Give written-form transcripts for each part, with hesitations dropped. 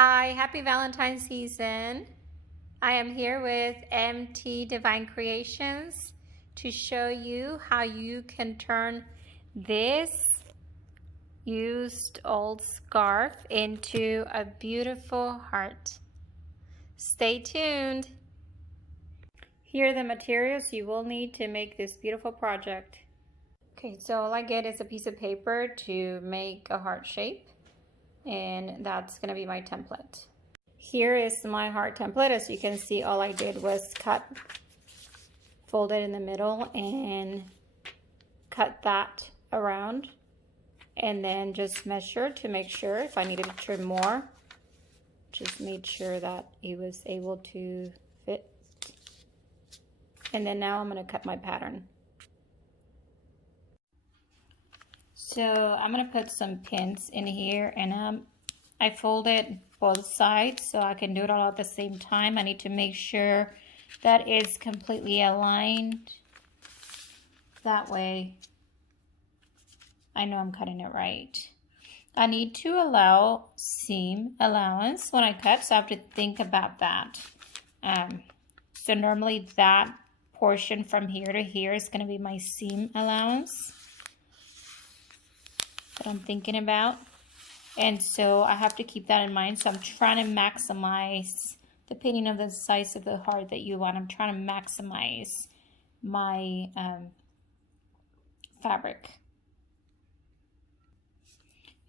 Hi, happy Valentine season. I am here with MT Divine Creations to show you how you can turn this used old scarf into a beautiful heart. Stay tuned. Here are the materials you will need to make this beautiful project. Okay, so all I get is a piece of paper to make a heart shape, and that's going to be my template. Here is my heart template. As you can see, all I did was fold it in the middle and cut that around, and then just measure to make sure if I needed to trim more, just made sure that it was able to fit. And then now I'm going to cut my pattern. So I'm going to put some pins in here, and I folded both sides so I can do it all at the same time. I need to make sure that it's completely aligned. That way I know I'm cutting it right. I need to allow seam allowance when I cut, so I have to think about that. So normally that portion from here to here is going to be my seam allowance that I'm thinking about. And so I have to keep that in mind. So I'm trying to maximize, depending on the size of the heart that you want, I'm trying to maximize my fabric.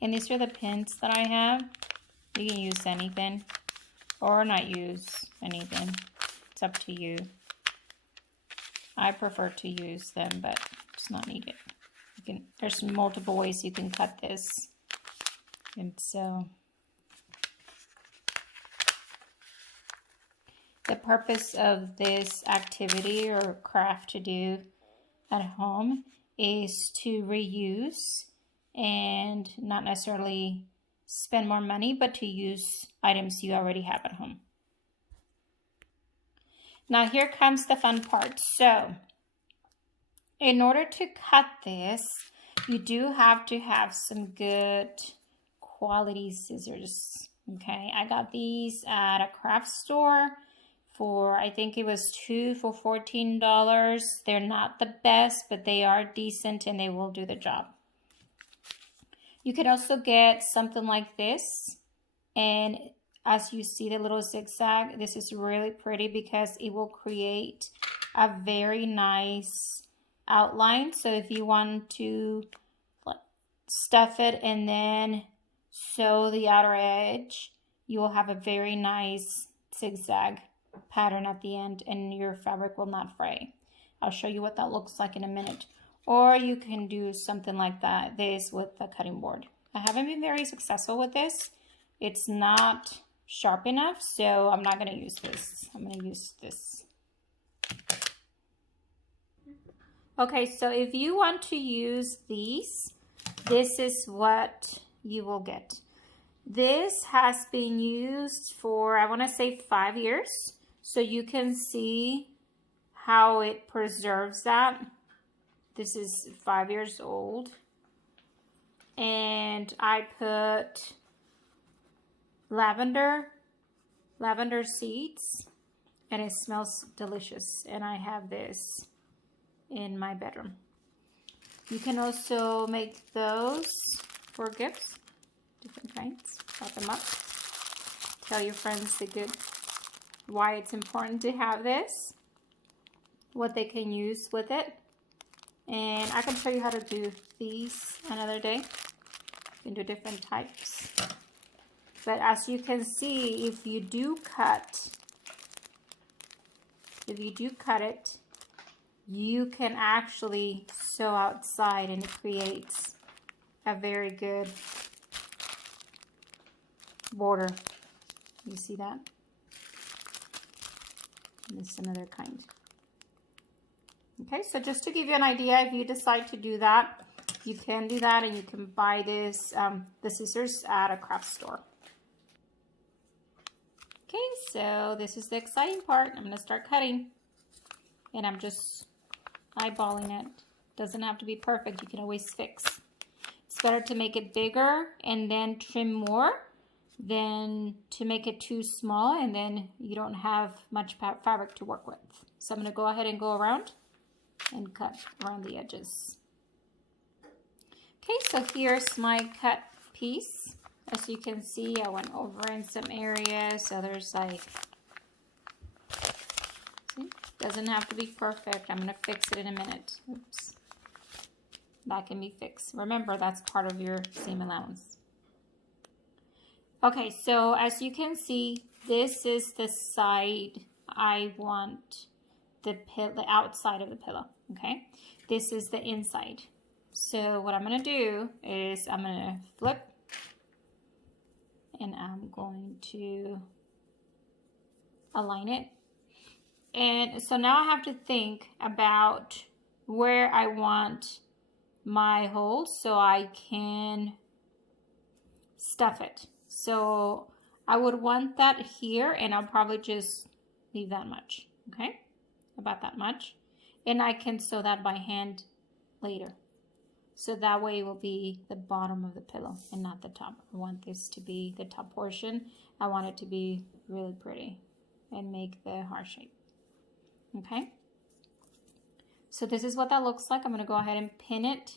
And these are the pins that I have. You can use anything or not use anything. It's up to you. I prefer to use them, but it's not needed. There's multiple ways you can cut this. And so the purpose of this activity or craft to do at home is to reuse and not necessarily spend more money, but to use items you already have at home. Now here comes the fun part. So in order to cut this, you do have to have some good quality scissors. Okay, I got these at a craft store for, I think it was 2 for $14. They're not the best, but they are decent and they will do the job. You could also get something like this, and as you see the little zigzag, this is really pretty because it will create a very nice outline. So if you want to stuff it and then sew the outer edge, you will have a very nice zigzag pattern at the end and your fabric will not fray. I'll show you what that looks like in a minute. Or you can do something like this with the cutting board. I haven't been very successful with this. It's not sharp enough, so I'm not going to use this. I'm going to use this. Okay, so if you want to use these, this is what you will get. This has been used for, I want to say 5 years. So you can see how it preserves that. This is 5 years old. And I put lavender seeds, and it smells delicious. And I have this in my bedroom. You can also make those for gifts, different kinds. Pop them up. Tell your friends why it's important to have this, what they can use with it. And I can show you how to do these another day. You can do different types. But as you can see, if you do cut it, you can actually sew outside and it creates a very good border. You see that? And this is another kind. Okay, so just to give you an idea, if you decide to do that, you can do that, and you can buy this, the scissors at a craft store. Okay, so this is the exciting part. I'm going to start cutting, and I'm just eyeballing it. Doesn't have to be perfect. You can always fix. It's better to make it bigger and then trim more than to make it too small, and then you don't have much fabric to work with. So I'm going to go ahead and go around and cut around the edges. Okay, so here's my cut piece. As you can see, I went over in some areas, others I, see, doesn't have to be perfect. I'm going to fix it in a minute. Oops. That can be fixed. Remember, that's part of your seam allowance. Okay, so as you can see, this is the side I want the outside of the pillow, okay? This is the inside. So what I'm gonna do is I'm gonna flip, and I'm going to align it. And so now I have to think about where I want my holes so I can stuff it. So I would want that here, and I'll probably just leave that much, okay? About that much. And I can sew that by hand later. So that way it will be the bottom of the pillow and not the top. I want this to be the top portion. I want it to be really pretty and make the heart shape, okay? So this is what that looks like. I'm gonna go ahead and pin it.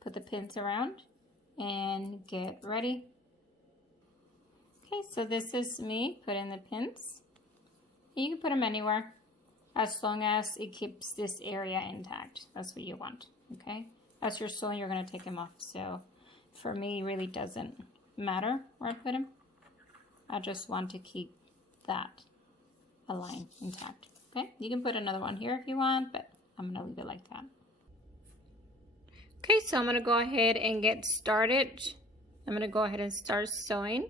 Put the pins around and get ready. Okay, so this is me. Put in the pins. You can put them anywhere as long as it keeps this area intact. That's what you want, okay? As you're sewing, you're gonna take them off. So for me, it really doesn't matter where I put them. I just want to keep that line intact, okay? You can put another one here if you want, but I'm gonna leave it like that. Okay, so I'm gonna go ahead and get started. I'm gonna go ahead and start sewing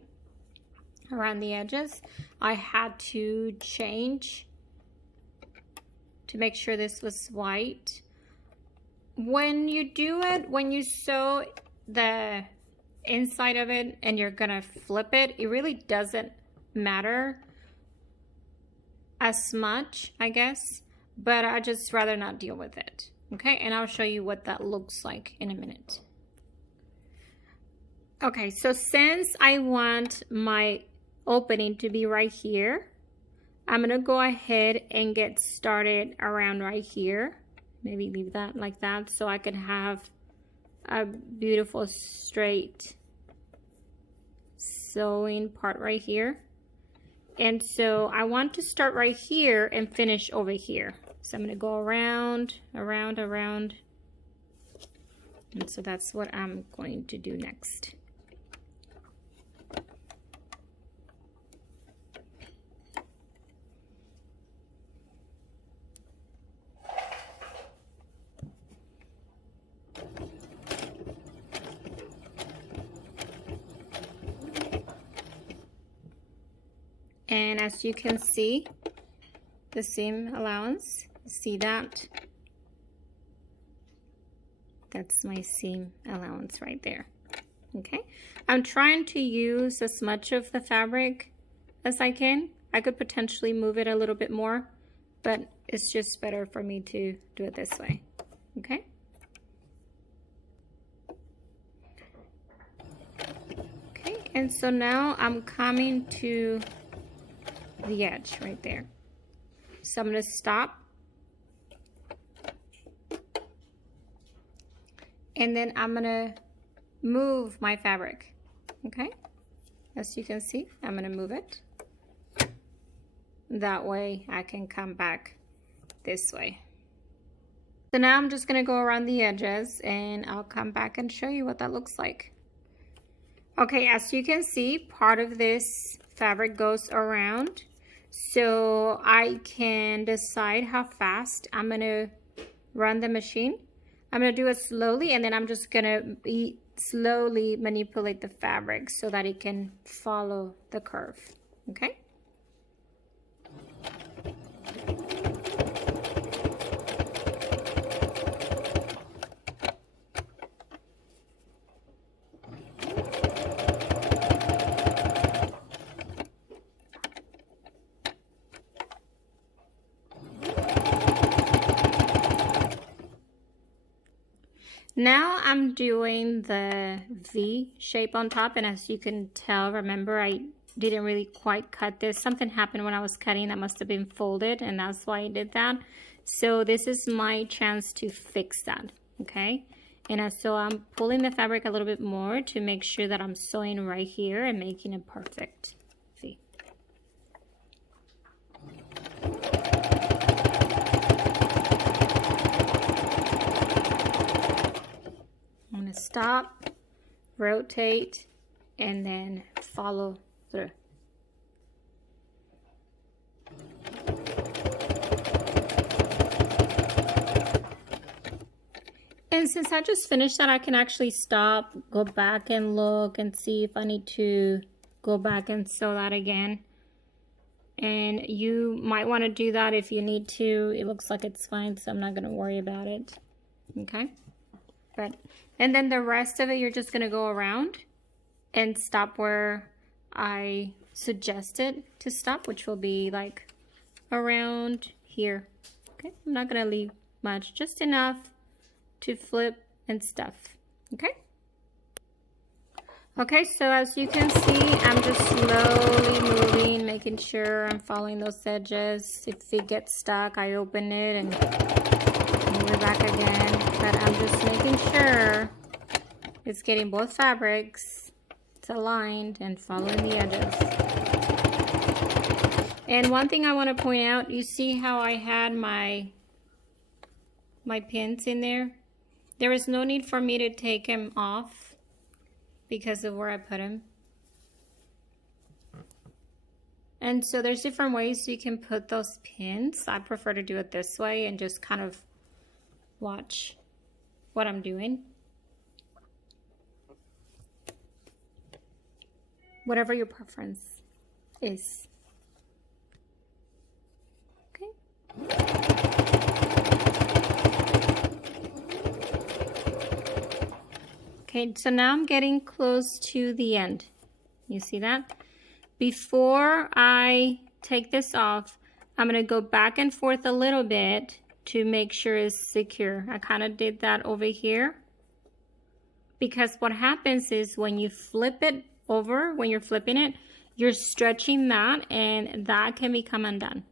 around the edges. I had to change to make sure this was white. When you do it, when you sew the inside of it and you're gonna flip it, it really doesn't matter as much, I guess, but I just rather not deal with it. Okay, and I'll show you what that looks like in a minute. Okay, so since I want my opening to be right here, I'm gonna go ahead and get started around right here. Maybe leave that like that so I can have a beautiful straight sewing part right here. And so I want to start right here and finish over here. So I'm going to go around, around, around. And so that's what I'm going to do next. And as you can see, the seam allowance, see that? That's my seam allowance right there. Okay, I'm trying to use as much of the fabric as I can. I could potentially move it a little bit more, but it's just better for me to do it this way. Okay. Okay, and so now I'm coming to the edge right there. So I'm going to stop, and then I'm going to move my fabric. Okay, as you can see, I'm going to move it. That way I can come back this way. So now I'm just going to go around the edges, and I'll come back and show you what that looks like. Okay, as you can see, part of this fabric goes around, so I can decide how fast I'm going to run the machine. I'm going to do it slowly, and then I'm just going to slowly manipulate the fabric so that it can follow the curve. Okay. Now I'm doing the V shape on top, and as you can tell, remember I didn't really quite cut this. Something happened when I was cutting that must have been folded, and that's why I did that. So this is my chance to fix that, okay? And so I'm pulling the fabric a little bit more to make sure that I'm sewing right here and making a perfect V. I'm gonna stop, rotate, and then follow through. And since I just finished that, I can actually stop, go back and look and see if I need to go back and sew that again. And you might want to do that if you need to. It looks like it's fine, so I'm not going to worry about it. Okay? And then the rest of it, you're just going to go around and stop where I suggested to stop, which will be like around here. Okay? I'm not going to leave much, just enough to flip and stuff. Okay? Okay, so as you can see, I'm just slowly moving, making sure I'm following those edges. If it gets stuck, I open it and move it back again. But I'm just making sure it's getting both fabrics, it's aligned, and following the edges. And one thing I want to point out, you see how I had my pins in there? There is no need for me to take them off because of where I put them. And so there's different ways you can put those pins. I prefer to do it this way and just kind of watch what I'm doing. Whatever your preference is. Okay. Okay, so now I'm getting close to the end. You see that? Before I take this off, I'm going to go back and forth a little bit to make sure it's secure. I kind of did that over here. Because what happens is when you flip it over, when you're flipping it, you're stretching that and that can become undone.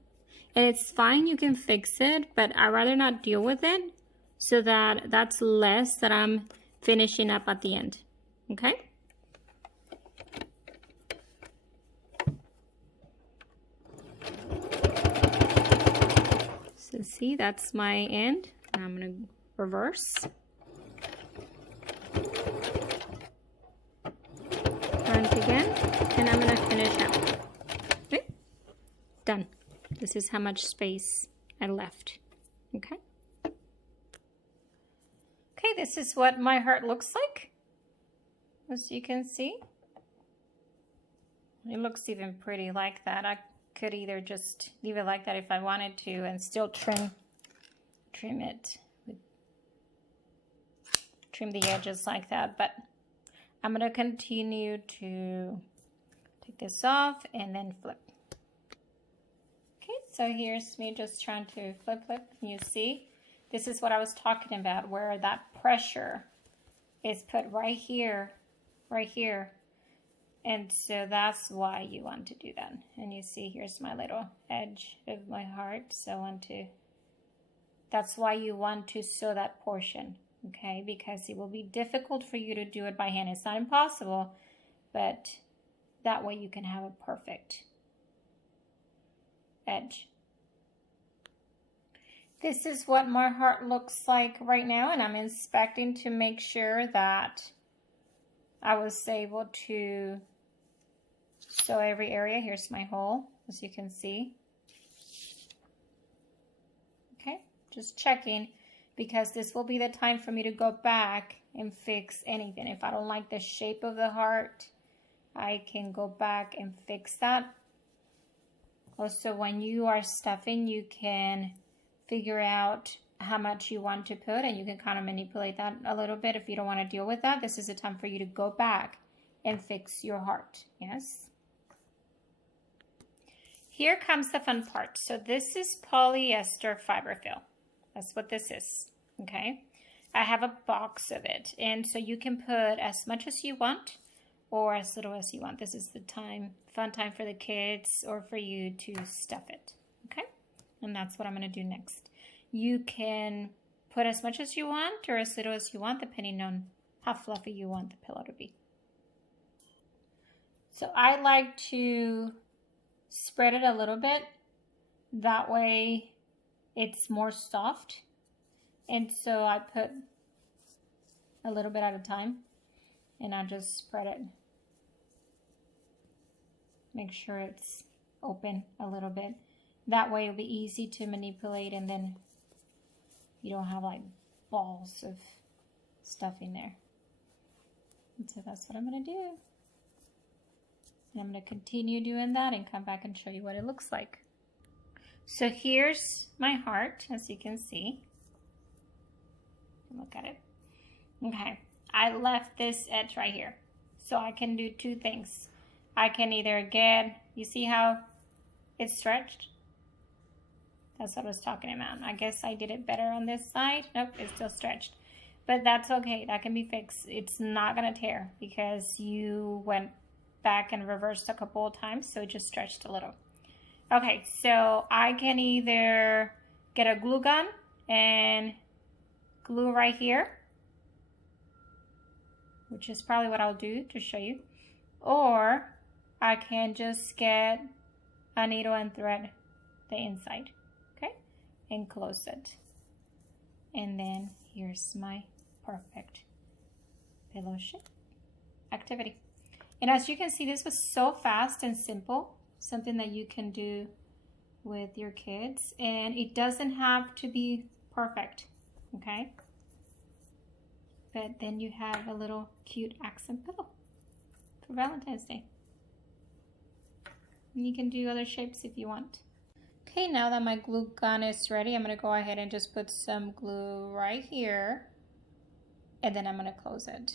And it's fine, you can fix it, but I'd rather not deal with it so that that's less that I'm finishing up at the end. Okay? So see, that's my end. Now I'm going to reverse. Front again, and I'm going to finish up. Okay? Done. This is how much space I left. Okay? Okay, this is what my heart looks like. As you can see. It looks even pretty like that. I could either just leave it like that if I wanted to and still trim it. Trim the edges like that, but I'm going to continue to take this off and then flip. Okay, so here's me just trying to flip. You see? This is what I was talking about, where that pressure is put right here. And so that's why you want to do that. And you see, here's my little edge of my heart. So that's why you want to sew that portion, okay? Because it will be difficult for you to do it by hand. It's not impossible, but that way you can have a perfect edge. This is what my heart looks like right now, and I'm inspecting to make sure that I was able to sew every area. Here's my hole, as you can see. Okay, just checking, because this will be the time for me to go back and fix anything. If I don't like the shape of the heart, I can go back and fix that. Also, when you are stuffing, you can figure out how much you want to put, and you can kind of manipulate that a little bit. If you don't want to deal with that, this is a time for you to go back and fix your heart. Yes. Here comes the fun part. So this is polyester fiber fill. That's what this is. Okay. I have a box of it, and so you can put as much as you want or as little as you want. This is the fun time for the kids or for you to stuff it, okay? And that's what I'm going to do next. You can put as much as you want or as little as you want, depending on how fluffy you want the pillow to be. So I like to spread it a little bit. That way it's more soft. And so I put a little bit at a time and I just spread it. Make sure it's open a little bit. That way it'll be easy to manipulate and then you don't have like balls of stuff in there. And so that's what I'm going to do. And I'm going to continue doing that and come back and show you what it looks like. So here's my heart, as you can see. Look at it. Okay, I left this edge right here. So I can do two things. I can either get, you see how it's stretched? That's what I was talking about. I guess I did it better on this side. Nope, it's still stretched. But that's okay, that can be fixed. It's not gonna tear because you went back and reversed a couple of times, so it just stretched a little. Okay, so I can either get a glue gun and glue right here, which is probably what I'll do to show you, or I can just get a needle and thread the inside, okay, and close it. And then here's my perfect pillow shape activity. And as you can see, this was so fast and simple, something that you can do with your kids, and it doesn't have to be perfect, okay? But then you have a little cute accent pillow for Valentine's Day. And you can do other shapes if you want. Okay, now that my glue gun is ready, I'm going to go ahead and just put some glue right here, and then I'm going to close it.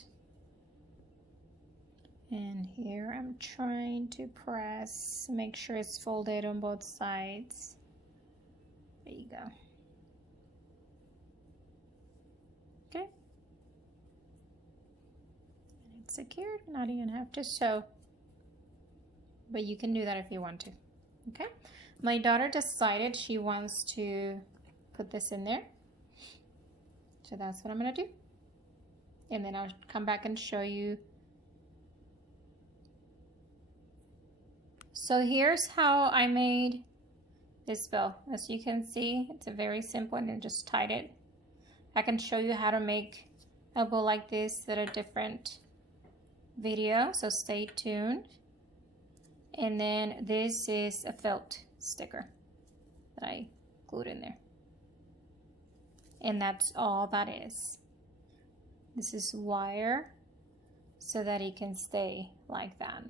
And here I'm trying to press, make sure it's folded on both sides. There you go. Okay. And it's secured, not even have to sew. But you can do that if you want to. Okay. My daughter decided she wants to put this in there. So that's what I'm going to do. And then I'll come back and show you. So here's how I made this bow. As you can see, it's a very simple, and then just tied it. I can show you how to make a bow like this at a different video, so stay tuned. And then this is a felt sticker that I glued in there. And that's all that is. This is wire so that it can stay like that.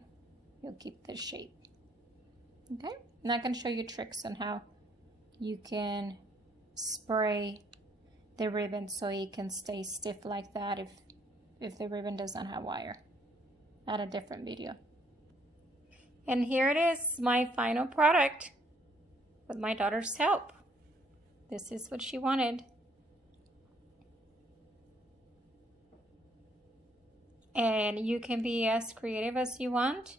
You'll keep the shape. Okay, and I can show you tricks on how you can spray the ribbon so it can stay stiff like that if the ribbon does not have wire at a different video. And here it is, my final product with my daughter's help. This is what she wanted. And you can be as creative as you want.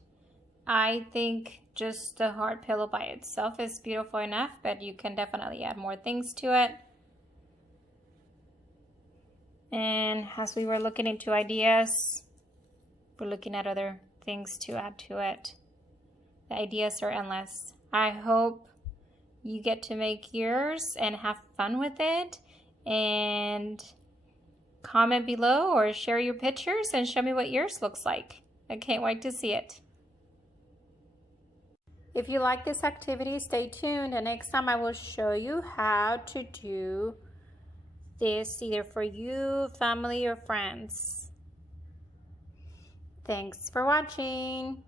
I think just the heart pillow by itself is beautiful enough, but you can definitely add more things to it. And as we were looking into ideas, we're looking at other things to add to it. The ideas are endless. I hope you get to make yours and have fun with it. And comment below or share your pictures and show me what yours looks like. I can't wait to see it. If you like this activity, stay tuned, and next time I will show you how to do this either for you, family, or friends. Thanks for watching.